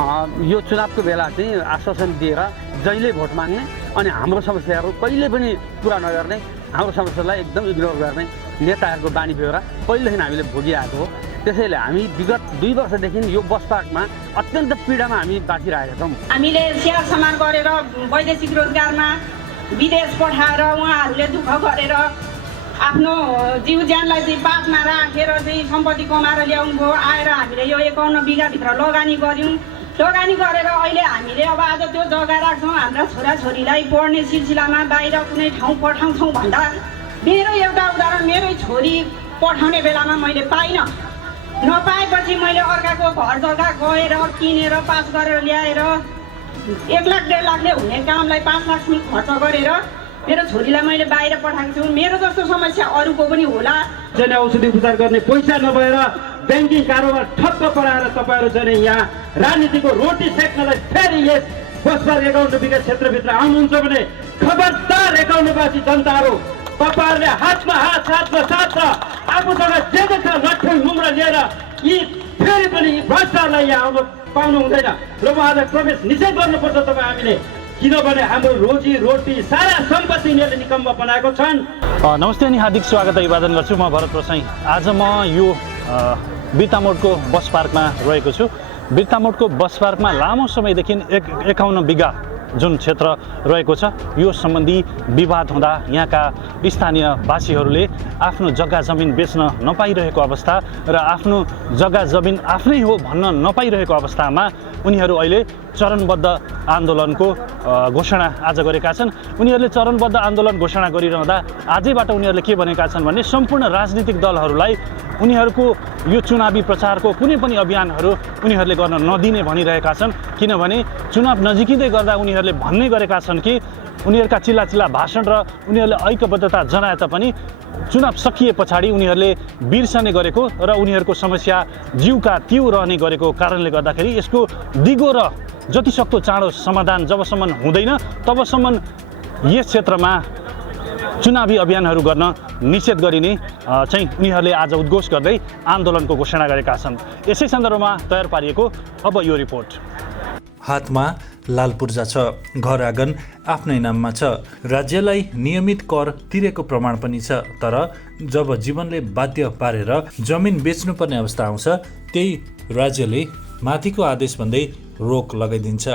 यो चुनावको बेला चाहिँ आश्वासन दिएर जहिले भोट माग्ने अनि हाम्रो समस्याहरू कहिले पनि पुरा नगर्ने, हाम्रो समस्यालाई एकदम इग्नोर गर्ने नेताहरूको बानी बेहोरा पहिलेदेखि हामीले भोगिआएको हो। त्यसैले हामी विगत 2 वर्षदेखि यो बस पार्कमा अत्यन्त पीडामा हामी बाँचिरहेका छौँ। हामीले सेवा समान गरेर वैदेशिक रोजगारमा विदेश पठाएर उहाँहरूले दुःख गरेर आफ्नो जीव ज्यानलाई चाहिँ बादमा राखेर चाहिँ सम्पत्ति कमाएर ल्याउनु भयो। आएर हामीले यो 51 बिघाभित्र लगानी गऱ्यौँ। लगानी गरेर अहिले हामीले अब आज त्यो जग्गा राख्छौँ, हाम्रा छोराछोरीलाई पढ्ने सिलसिलामा बाहिर कुनै ठाउँ पठाउँछौँ भन्दा मेरो एउटा उदाहरण, मेरै छोरी पठाउने बेलामा मैले पाइनँ। नपाएपछि मैले अर्काको घर जग्गा गएर किनेर पास गरेर ल्याएर 1 लाख 1.5 लाखले हुने कामलाई 5 लाख खर्च गरेर मेरो छोरीलाई मैले बाहिर पठाएको छु। मेरो जस्तो समस्या अरूको पनि होला। जनऔषधि उपचार गर्ने पैसा नभएर ब्याङ्किङ कारोबार ठप्प पराएर तपाईँहरू चाहिँ यहाँ राजनीतिको रोटी सेक्नलाई फेरि यस बस पार्क 51 बिघा क्षेत्रभित्र आउनुहुन्छ भने खबरदार 51वासी जनताहरू, तपाईँहरूले हातमा हात साथमा साथ र आफूसँग जे छ लट्ठै मुम्रा लिएर यी फेरि पनि यी भ्रष्टहरूलाई यहाँ आउनु पाउनु हुँदैन र उहाँलाई प्रवेश निषेध गर्नुपर्छ तपाईँ हामीले, किनभने हाम्रो रोजी रोटी सारा सम्पत्ति यिनीहरूले निकम्म बनाएको छन्। नमस्ते अनि हार्दिक स्वागत अभिवादन गर्छु। म भरत प्रसाई। आज म यो बिर्तामोडको बस पार्कमा रहेको छु। बिर्तामोडको बस पार्कमा लामो समयदेखि 51 बिघा जुन क्षेत्र रहेको छ, यो सम्बन्धी विवाद हुँदा यहाँका स्थानीय वासीहरूले आफ्नो जग्गा जमिन बेच्न नपाइरहेको अवस्था र आफ्नो जग्गा जमिन आफ्नै हो भन्न नपाइरहेको अवस्थामा उनीहरू अहिले चरणबद्ध आन्दोलनको घोषणा आज गरेका छन्। उनीहरूले चरणबद्ध आन्दोलन घोषणा गरिरहँदा आजैबाट उनीहरूले के भनेका छन् भने सम्पूर्ण राजनीतिक दलहरूलाई उनीहरूको यो चुनावी प्रचारको कुनै पनि अभियानहरू उनीहरूले गर्न नदिने भनिरहेका छन्। किनभने चुनाव नजिकिँदै गर्दा उनीहरूले भन्ने गरेका छन् कि उनीहरूका चिल्ला भाषण र उनीहरूले ऐक्यबद्धता जनाए तापनि चुनाव सकिए पछाडि उनीहरूले बिर्सने गरेको र उनीहरूको समस्या जिउका तिउ रहने गरेको कारणले गर्दाखेरि यसको दिगो र जतिसक्दो चाँडो समाधान जबसम्म हुँदैन तबसम्म यस क्षेत्रमा चुनावी अभियानहरू गर्न निषेध गरिने चाहिँ उनीहरूले आज उद्घोष गर्दै आन्दोलनको घोषणा गरेका छन्। यसै सन्दर्भमा तयार पारिएको अब यो रिपोर्ट। हातमा लाल पूर्जा छ, घर आँगन आफ्नै नाममा छ, राज्यलाई नियमित कर तिरेको प्रमाण पनि छ, तर जब जीवनले बाध्य पारेर जमिन बेच्नुपर्ने अवस्था आउँछ त्यही राज्यले माथिको आदेश भन्दै रोक लगाइदिन्छ।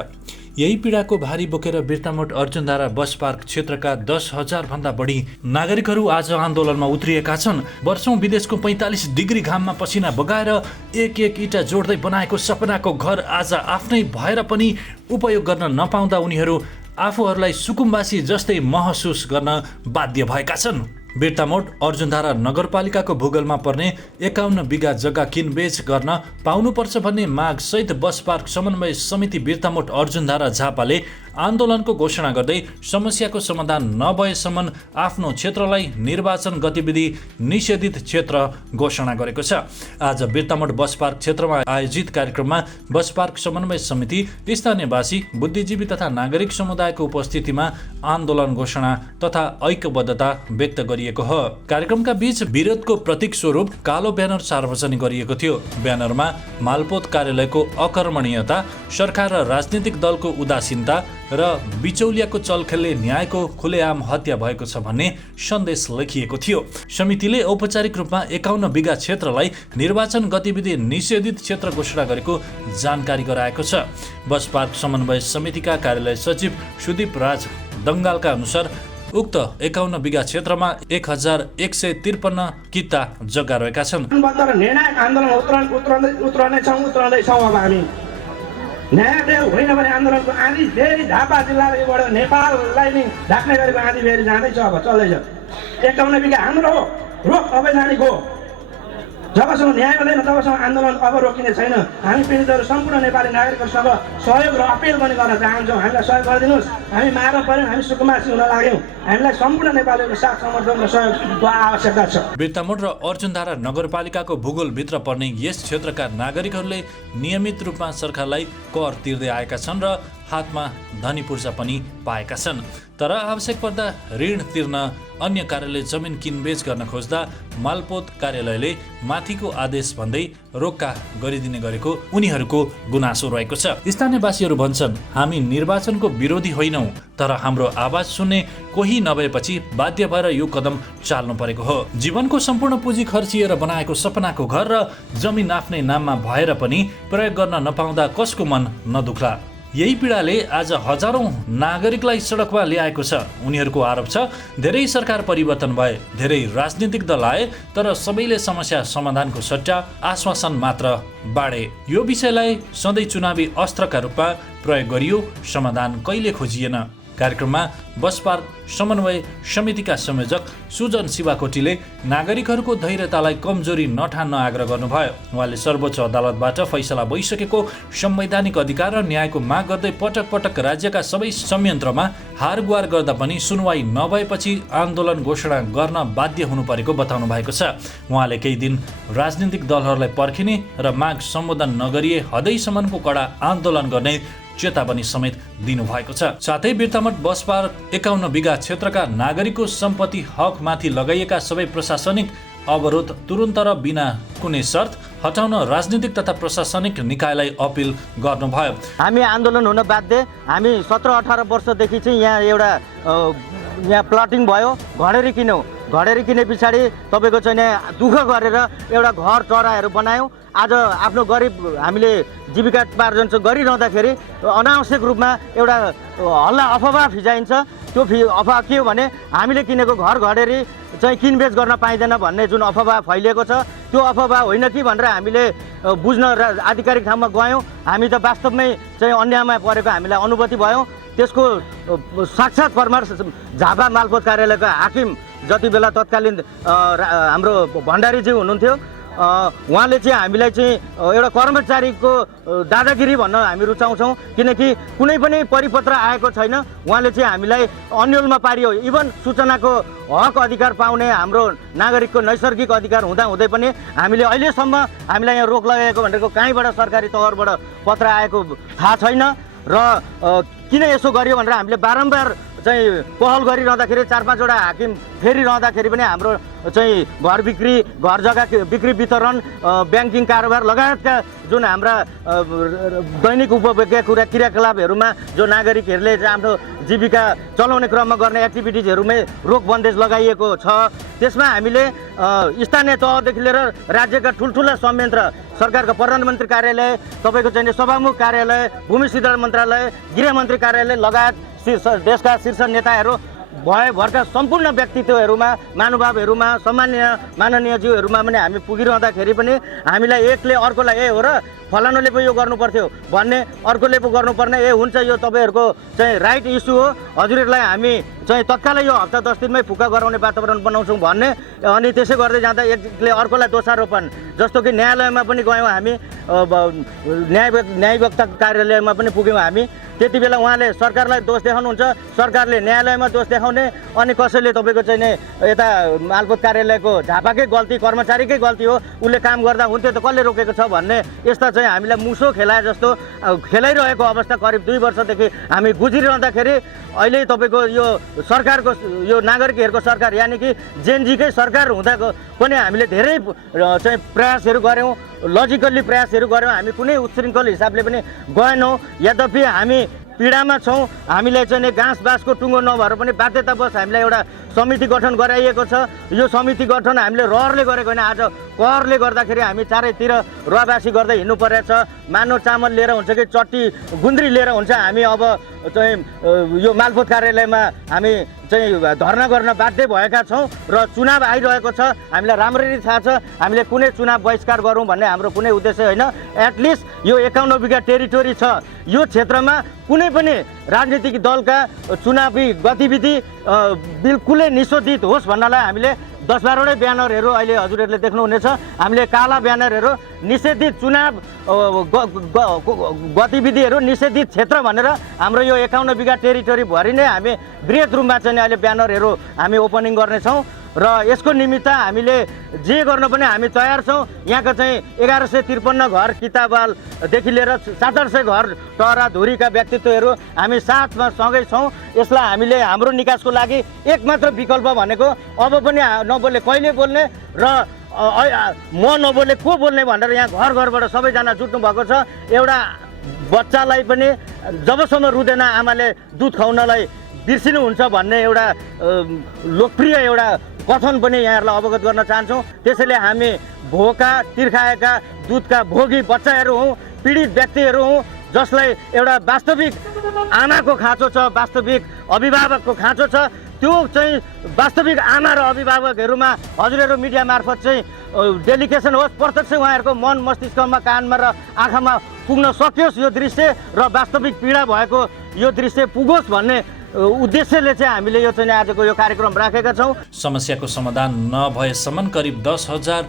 यही पीडाको भारी बोकेर बिर्तामोड अर्जुनधारा बस पार्क क्षेत्रका 10,000 भन्दा बढी नागरिकहरू आज आन्दोलनमा उत्रिएका छन्। वर्षौं विदेशको 45 डिग्री घाममा पसिना बगाएर एक इटा जोड्दै बनाएको सपनाको घर आज आफ्नै भएर पनि उपयोग गर्न नपाउँदा उनीहरू आफूहरूलाई सुकुम्बासी जस्तै महसुस गर्न बाध्य भएका छन्। बिर्तामोड अर्जुनधारा नगरपालिकाको भूगोलमा पर्ने 51 बिघा जग्गा किनबेच गर्न पाउनुपर्छ भन्ने माग सहित बस पार्क समन्वय समिति बिर्तामोड अर्जुनधारा झापाले आन्दोलनको घोषणा गर्दै समस्याको समाधान नभएसम्म आफ्नो क्षेत्रलाई निर्वाचन गतिविधि निषेधित क्षेत्र घोषणा गरेको छ। आज बिर्तामोड बस पार्क क्षेत्रमा आयोजित कार्यक्रममा बस पार्क समन्वय समिति, स्थानीयवासी, बुद्धिजीवी तथा नागरिक समुदायको उपस्थितिमा आन्दोलन घोषणा तथा ऐक्यबद्धता व्यक्त गरिएको हो। कार्यक्रमका बीच विरोधको प्रतीक स्वरूप कालो ब्यानर सार्वजनिक गरिएको थियो। ब्यानरमा मालपोत कार्यालयको अकर्मणीयता, सरकार र राजनीतिक दलको उदासीनता र बिचौलियाको चलखेलले न्यायको खुलेआम हत्या भएको छ भन्ने सन्देश लेखिएको थियो। समितिले औपचारिक रूपमा 51 बिघा क्षेत्रलाई निर्वाचन गतिविधि निषेधित क्षेत्र घोषणा गरेको जानकारी गराएको छ। बस पार्क समन्वय समितिका कार्यालय सचिव सुदीप राज दङ्गालका अनुसार उक्त 51 बिघा क्षेत्रमा 1153 किता जग्गा रहेका छन्। निर्णायक आन्दोलन उत्रँदैछौँ अब हामी न्याय होइन भने आन्दोलनको आँधी फेरि झापा जिल्लाबाट नेपाललाई नै ढाक्ने गरेको आँधी फेरि जाँदैछ, अब चल्दैछ। 51 बिघा हाम्रो हो, रोक अवैधानिक हो। जबसम्म न्याय हुँदैन तबसम्म आन्दोलन अब रोकिने छैन। हामी पीडितहरू सम्पूर्ण नेपाली नागरिकहरूसँग सहयोग र अपिल पनि गर्न चाहन्छौँ। हामीलाई सहयोग गरिदिनुहोस्। हामी मार्न पर्यौँ, हामी सुकुम्बासी हुन लाग्यौँ। हामीलाई सम्पूर्ण नेपालीहरूको साथ समर्थन र सहयोगको आवश्यकता छ। बिर्तामोड र अर्जुनधारा नगरपालिकाको भूगोलभित्र पर्ने यस क्षेत्रका नागरिकहरूले नियमित रूपमा सरकारलाई कर तिर्दै आएका छन् र हातमा धनी पूर्जा पनि पाएका छन्। तर आवश्यक पर्दा ऋण तिर्न अन्य कार्यालय जमिन किनबेच गर्न खोज्दा मालपोत कार्यालयले माथिको आदेश भन्दै रोक्का गरिदिने गरेको उनीहरूको गुनासो रहेको छ। स्थानीयवासीहरू भन्छन्, हामी निर्वाचनको विरोधी होइनौँ, तर हाम्रो आवाज सुन्ने कोही नभएपछि बाध्य भएर यो कदम चाल्नु परेको हो। जीवनको सम्पूर्ण पुँजी खर्चिएर बनाएको सपनाको घर र जमिन आफ्नै नाममा भएर पनि प्रयोग गर्न नपाउँदा कसको मन नदुख्ला। यही पीडाले आज हजारौं नागरिकलाई सडकमा ल्याएको छ। उनीहरूको आरोप छ, धेरै सरकार परिवर्तन भए, धेरै राजनीतिक दल आए, तर सबैले समस्या समाधानको सट्टा आश्वासन मात्र बाँडे। यो विषयलाई सधैँ चुनावी अस्त्रका रूपमा प्रयोग गरियो, समाधान कहिले खोजिएन। कार्यक्रममा बस पार्क समन्वय समितिका संयोजक सुजन शिवाकोटीले नागरिकहरूको धैर्यतालाई कमजोरी नठान्न आग्रह गर्नुभयो। उहाँले सर्वोच्च अदालतबाट फैसला भइसकेको संवैधानिक अधिकार र न्यायको माग गर्दै पटक पटक राज्यका सबै संयन्त्रमा हारगुहार गर्दा पनि सुनवाई नभएपछि आन्दोलन घोषणा गर्न बाध्य हुनु परेको बताउनु भएको छ। उहाँले केही दिन राजनीतिक दलहरूलाई पर्खिने र माग सम्बोधन नगरिए हदैसम्मको कडा आन्दोलन गर्ने चेतावनी समेत दिनुभएको छ। साथै बिर्तामोड बस पार्क 51 बिघा क्षेत्रका नागरिकको सम्पत्ति हकमाथि लगाइएका सबै प्रशासनिक अवरोध तुरुन्त र बिना कुनै शर्त हटाउन राजनीतिक तथा प्रशासनिक निकायलाई अपिल गर्नुभयो। हामी आन्दोलन हुन बाध्य। हामी 17-18 वर्षदेखि चाहिँ यहाँ प्लटिङ भयो, घडेरी किन्यौँ। घडेरी किने पछाडि तपाईँको चाहिँ दुःख गरेर एउटा घर चराहरू बनायौँ। आज आफ्नो गरिब हामीले जीविकोपार्जन गरिरहँदाखेरि अनावश्यक रूपमा एउटा हल्ला अफवाह फिजाइन्छ। त्यो अफवाह के हो भने हामीले किनेको घर घडेरी चाहिँ किनबेच गर्न पाइँदैन भन्ने जुन अफवाह फैलिएको छ, त्यो अफवाह होइन कि भनेर हामीले बुझ्न आधिकारिक ठाउँमा गयौँ। हामी त वास्तवमै चाहिँ अन्यायमा परेको हामीलाई अनुभूति भयो। त्यसको साक्षात् परामर्श झापा मालपोत कार्यालयका हाकिम जति बेला तत्कालीन हाम्रो भण्डारीजी हुनुहुन्थ्यो, उहाँले चाहिँ हामीलाई चाहिँ एउटा कर्मचारीको दादागिरी भन्न हामी रुचाउँछौँ। किनकि कुनै पनि परिपत्र आएको छैन। उहाँले चाहिँ हामीलाई अन्यलमा पारियो। इभन सूचनाको हक अधिकार पाउने हाम्रो नागरिकको नैसर्गिक अधिकार हुँदाहुँदै पनि हामीले अहिलेसम्म हामीलाई यहाँ रोक लगाएको भनेको कहीँबाट सरकारी तहबाट पत्र आएको थाहा छैन। र किन यसो गरियो भनेर हामीले बारम्बार चाहिँ पहल गरिरहँदाखेरि 4-5 हाकिम फेरि रहँदाखेरि पनि हाम्रो चाहिँ घर बिक्री, घर जग्गा बिक्री वितरण, ब्याङ्किङ कारोबार लगायतका जुन हाम्रा दैनिक उपभोग्य क्रियाकलापहरूमा जो नागरिकहरूले आफ्नो जीविका चलाउने क्रममा गर्ने एक्टिभिटिजहरूमै रोक बन्देज लगाइएको छ। त्यसमा हामीले स्थानीय तहदेखि लिएर राज्यका ठुल्ठुला संयन्त्र, सरकारको प्रधानमन्त्री कार्यालय, तपाईँको चाहिँ सभामुख कार्यालय, भूमि सुधार मन्त्रालय, गृहमन्त्री कार्यालय लगायत देशका शीर्ष नेताहरू भरका सम्पूर्ण व्यक्तित्वहरूमा, महानुभावहरूमा, माननीय ज्यूहरूमा पनि हामी पुगिरहँदाखेरि पनि हामीलाई एकले अर्कोलाई ए हो र फलानुले पो यो गर्नु पर्थ्यो भन्ने, अर्कोले पो गर्नुपर्ने, ए हुन्छ यो तपाईँहरूको चाहिँ राइट इस्यु हो, हजुरहरूलाई हामी चाहिँ तत्कालै यो हप्ता 10 दिनमै फुक्का गराउने वातावरण बनाउँछौँ भन्ने। अनि त्यसै गर्दै जाँदा एकले अर्कोलाई दोषारोपण, जस्तो कि न्यायालयमा पनि गयौँ हामी, न्यायवक्ता कार्यालयमा पनि पुग्यौँ हामी। त्यति बेला उहाँले सरकारलाई दोष देखाउनुहुन्छ, सरकारले न्यायालयमा दोष देखाउने, अनि कसैले तपाईँको चाहिँ नि यता मालपोत कार्यालयको झापाकै गल्ती, कर्मचारीकै गल्ती हो, उसले काम गर्दा हुन्थ्यो त कसले रोकेको छ भन्ने यस्ता चाहिँ हामीलाई मुसो खेलाए जस्तो खेलाइरहेको अवस्था करिब 2 वर्षदेखि हामी गुज्रिरहँदाखेरि अहिले तपाईँको यो सरकारको, यो नागरिकहरूको सरकार यानि कि जेनजीकै सरकार हुँदाको पनि हामीले धेरै चाहिँ प्रयासहरू गऱ्यौँ, लजिकल्ली प्रयासहरू गऱ्यौँ। हामी कुनै उच्छृङ्खल हिसाबले पनि गएनौँ। यद्यपि हामी पीडामा छौँ। हामीलाई चाहिँ घाँस बाँसको टुङ्गो नभएर पनि बाध्यतावश हामीलाई एउटा समिति गठन गराइएको छ। यो समिति गठन हामीले रहरले गरेको होइन, आज कहरले गर्दाखेरि हामी चारैतिर रहबासी गर्दै हिँड्नु परेको छ। मानव चामल लिएर हुन्छ कि चट्टी गुन्द्री लिएर हुन्छ, हामी अब चाहिँ यो मालपोत कार्यालयमा हामी चाहिँ धर्ना गर्न बाध्य भएका छौँ। र चुनाव आइरहेको छ, हामीलाई राम्ररी थाहा छ हामीले कुनै चुनाव बहिष्कार गरौँ भन्ने हाम्रो कुनै उद्देश्य होइन। एटलिस्ट यो 51 बिघा टेरिटोरी छ, यो क्षेत्रमा कुनै पनि राजनीतिक दलका चुनावी गतिविधि बिल्कुलै निषेधित होस् भन्नलाई हामीले 10-12 ब्यानरहरू अहिले हजुरहरूले देख्नुहुनेछ। हामीले काला ब्यानरहरू निषेधित चुनाव गतिविधिहरू निषेधित क्षेत्र भनेर हाम्रो यो 51 बिघा टेरिटोरी भरि नै हामी बृहत रूपमा चाहिँ अहिले ब्यानरहरू हामी ओपनिङ गर्नेछौँ। र यसको निमित्त हामीले जे गर्न पनि हामी तयार छौँ। यहाँका चाहिँ 1153 घर किताबालदेखि लिएर 700 घर टहरा धुरीका व्यक्तित्वहरू हामी साथमा सँगै छौँ। यसलाई हामीले हाम्रो निकासको लागि एकमात्र विकल्प भनेको अब पनि नबोल्ने कहिले बोल्ने र म नबोल्ने को बोल्ने भनेर यहाँ घर घरबाट सबैजना जुट्नु भएको छ। एउटा बच्चालाई पनि जबसम्म रुँदैन आमाले दुध खुवाउनलाई बिर्सिनुहुन्छ भन्ने एउटा लोकप्रिय एउटा कथन पनि यहाँहरूलाई अवगत गर्न चाहन्छौँ। त्यसैले हामी भोका तिर्खाएका दुधका भोगी बच्चाहरू हौँ, पीडित व्यक्तिहरू हौँ, जसलाई एउटा वास्तविक आमाको खाँचो छ, वास्तविक अभिभावकको खाँचो छ। त्यो चाहिँ वास्तविक आमा र अभिभावकहरूमा हजुरहरू मिडिया मार्फत चाहिँ डेलिकेसन होस्, प्रत्यक्ष उहाँहरूको मन मस्तिष्कमा कानमा र आँखामा पुग्न सकियोस् यो दृश्य र वास्तविक पीडा भएको यो दृश्य पुगोस् भन्ने उद्देश्यले चाहिँ हामीले यो चाहिँ आजको यो कार्यक्रम राखेका छौँ। समस्याको समाधान नभएसम्म करिब 10,000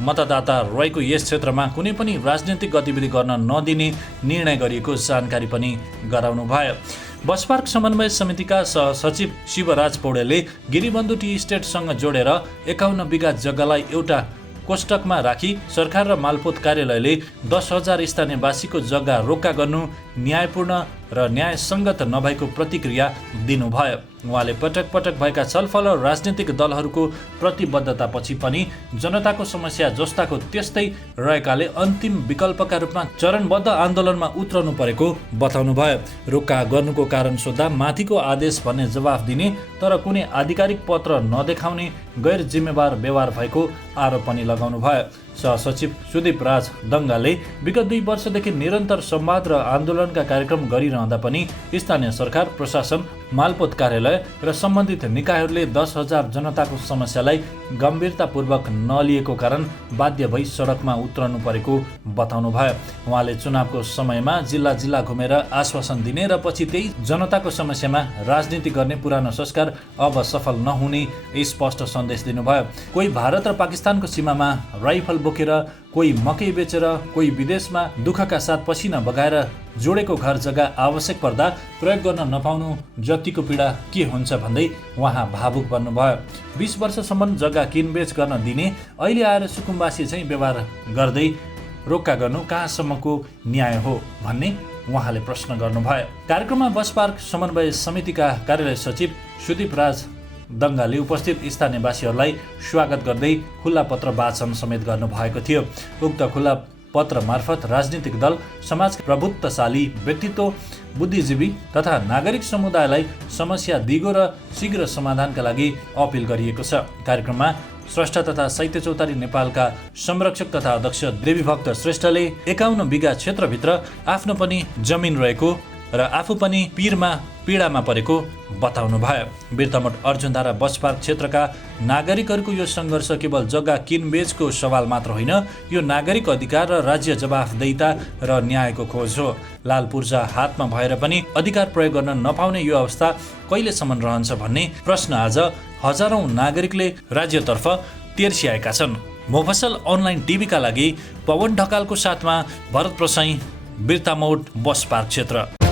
मतदाता रहेको यस क्षेत्रमा कुनै पनि राजनीतिक गतिविधि गर्न नदिने निर्णय गरिएको जानकारी पनि गराउनु भयो। बसपार्क समन्वय समितिका सहसचिव शिवराज पौडेलले गिरिबन्धु टी स्टेटसँग जोडेर 51 बिघा जग्गालाई एउटा कोष्टकमा राखी सरकार र मालपोत कार्यालयले 10,000 स्थानीयवासीको जग्गा रोक्का गर्नु न्यायपूर्ण र न्यायसङ्गत नभएको प्रतिक्रिया दिनुभयो। उहाँले पटक पटक भएका छलफल र राजनीतिक दलहरूको प्रतिबद्धतापछि पनि जनताको समस्या जस्ताको त्यस्तै रहेकाले अन्तिम विकल्पका रूपमा चरणबद्ध आन्दोलनमा उत्रनु परेको बताउनुभयो। रोक्का गर्नुको कारण सोद्धा माथिको आदेश भन्ने जवाफ दिने तर कुनै आधिकारिक पत्र नदेखाउने गैर जिम्मेवार व्यवहार भएको आरोप पनि लगाउनुभयो। सहसचिव सुदीप राज दङ्गाले विगत 2 वर्षदेखि निरन्तर संवाद र आन्दोलनका कार्यक्रम गरिरहँदा पनि स्थानीय सरकार, प्रशासन, मालपोत कार्यालय र सम्बन्धित निकायहरूले 10,000 जनताको समस्यालाई गम्भीरतापूर्वक नलिएको कारण बाध्य भई सडकमा उत्रनु परेको बताउनुभयो। उहाँले चुनावको समयमा जिल्ला जिल्ला घुमेर आश्वासन दिने र पछि त्यही जनताको समस्यामा राजनीति गर्ने पुरानो संस्कार अब सफल नहुने स्पष्ट सन्देश दिनुभयो। कोही भारत र पाकिस्तानको सीमामा राइफल बोकेर, कोही मकै बेचेर, कोही विदेशमा दुःखका साथ पसिना बगाएर जोडेको घर जग्गा आवश्यक पर्दा प्रयोग गर्न नपाउनु जतिको पीडा के हुन्छ भन्दै उहाँ भावुक बन्नुभयो। 20 वर्षसम्म जग्गा किनबेच गर्न दिने अहिले आएर सुकुम्बासी चाहिँ व्यवहार गर्दै रोक्का गर्नु कहाँसम्मको न्याय हो भन्ने उहाँले प्रश्न गर्नुभयो। कार्यक्रममा बसपार्क समन्वय समितिका कार्यालय सचिव सुदीप राज दङ्गाले उपस्थित स्थानीयवासीहरूलाई स्वागत गर्दै खुल्ला पत्र वाचन समेत गर्नुभएको थियो। उक्त खुल्ला पत्र मार्फत राजनीतिक दल, समाज प्रभुत्वशाली व्यक्तित्व, बुद्धिजीवी तथा नागरिक समुदायलाई समस्या दिगो र शीघ्र समाधानका लागि अपिल गरिएको छ। कार्यक्रममा स्रष्टा तथा साहित्य चौतारी नेपालका संरक्षक तथा अध्यक्ष देवीभक्त श्रेष्ठले 51 बिघा क्षेत्रभित्र आफ्नो पनि जमिन रहेको र आफू पनि पीडामा परेको बताउनु भयो। बिर्तामोड अर्जुनधारा बसपार्क क्षेत्रका नागरिकहरूको यो सङ्घर्ष केवल जग्गा किनबेचको सवाल मात्र होइन, यो नागरिक अधिकार र राज्य जवाफदेहिता र न्यायको खोज हो। लाल पूर्जा हातमा भएर पनि अधिकार प्रयोग गर्न नपाउने यो अवस्था कहिलेसम्म रहन्छ भन्ने प्रश्न आज हजारौं नागरिकले राज्यतर्फ तेर्सिआएका छन्। मोफसल अनलाइन टिभीका लागि पवन ढकालको साथमा भरत प्रसाई, बिर्तामोड बसपार्क क्षेत्र।